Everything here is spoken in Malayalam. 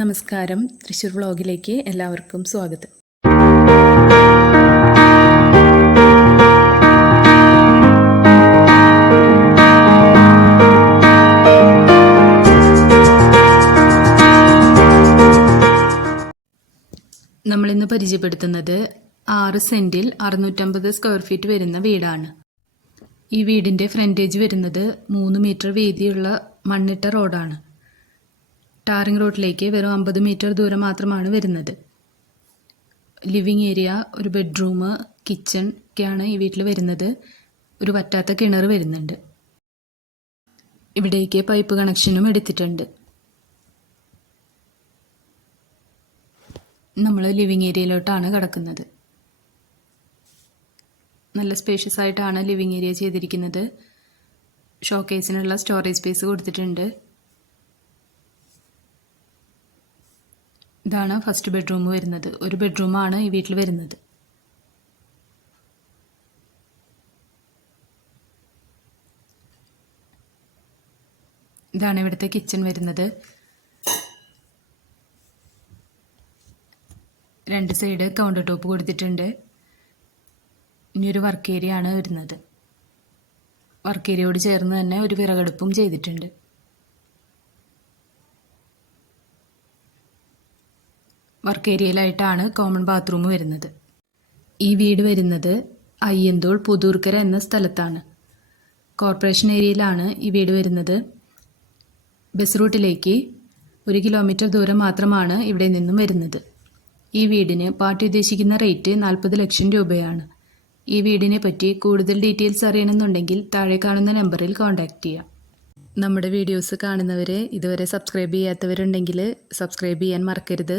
നമസ്കാരം. തൃശ്ശൂർ വ്ളോഗിലേക്ക് എല്ലാവർക്കും സ്വാഗതം. നമ്മളിന്ന് പരിചയപ്പെടുത്തുന്നത് ആറ് സെന്റിൽ അറുന്നൂറ്റമ്പത് സ്ക്വയർ ഫീറ്റ് വരുന്ന വീടാണ്. ഈ വീടിന്റെ ഫ്രണ്ടേജ് വരുന്നത് മൂന്ന് മീറ്റർ വീതിയുള്ള മണ്ണിട്ട റോഡാണ്. ടാറിംഗ് റോഡിലേക്ക് വെറും അമ്പത് മീറ്റർ ദൂരം മാത്രമാണ് വരുന്നത്. ലിവിങ് ഏരിയ ഒരു ബെഡ്റൂം കിച്ചൺ ഒക്കെയാണ് ഈ വീട്ടിൽ വരുന്നത്. ഒരു വറ്റാത്ത കിണർ വരുന്നുണ്ട്. ഇവിടേക്ക് പൈപ്പ് കണക്ഷനും എടുത്തിട്ടുണ്ട്. നമ്മൾ ലിവിങ് ഏരിയയിലോട്ടാണ് കിടക്കുന്നത്. നല്ല സ്പേഷ്യസ് ആയിട്ടാണ് ലിവിങ് ഏരിയ ചെയ്തിരിക്കുന്നത്. ഷോക്കേസിനുള്ള സ്റ്റോറേജ് സ്പേസ് കൊടുത്തിട്ടുണ്ട്. ഇതാണ് ഫസ്റ്റ് ബെഡ്റൂം വരുന്നത്. ഒരു ബെഡ്റൂമാണ് ഈ വീട്ടിൽ വരുന്നത്. ഇതാണ് ഇവിടുത്തെ കിച്ചൺ വരുന്നത്. രണ്ട് സൈഡ് കൗണ്ടർ ടോപ്പ് കൊടുത്തിട്ടുണ്ട്. ഇനി ഒരു വർക്ക് ഏരിയ ആണ് വരുന്നത്. വർക്ക് ഏരിയയോട് ചേർന്ന് തന്നെ ഒരു വിറകടുപ്പും ചെയ്തിട്ടുണ്ട്. വർക്ക് ഏരിയയിലായിട്ടാണ് കോമൺ ബാത്റൂം വരുന്നത്. ഈ വീട് വരുന്നത് അയ്യന്തോൾ പുതൂർക്കര എന്ന സ്ഥലത്താണ്. കോർപ്പറേഷൻ ഏരിയയിലാണ് ഈ വീട് വരുന്നത്. ബസ് റൂട്ടിലേക്ക് ഒരു കിലോമീറ്റർ ദൂരം മാത്രമാണ് ഇവിടെ നിന്നും വരുന്നത്. ഈ വീടിന് പാർട്ടി ഉദ്ദേശിക്കുന്ന റേറ്റ് നാൽപ്പത് ലക്ഷം രൂപയാണ്. ഈ വീടിനെ പറ്റി കൂടുതൽ ഡീറ്റെയിൽസ് അറിയണമെന്നുണ്ടെങ്കിൽ താഴെ കാണുന്ന നമ്പറിൽ കോൺടാക്റ്റ് ചെയ്യാം. നമ്മുടെ വീഡിയോസ് കാണുന്നവരെ ഇതുവരെ സബ്സ്ക്രൈബ് ചെയ്യാത്തവരുണ്ടെങ്കിൽ സബ്സ്ക്രൈബ് ചെയ്യാൻ മറക്കരുത്.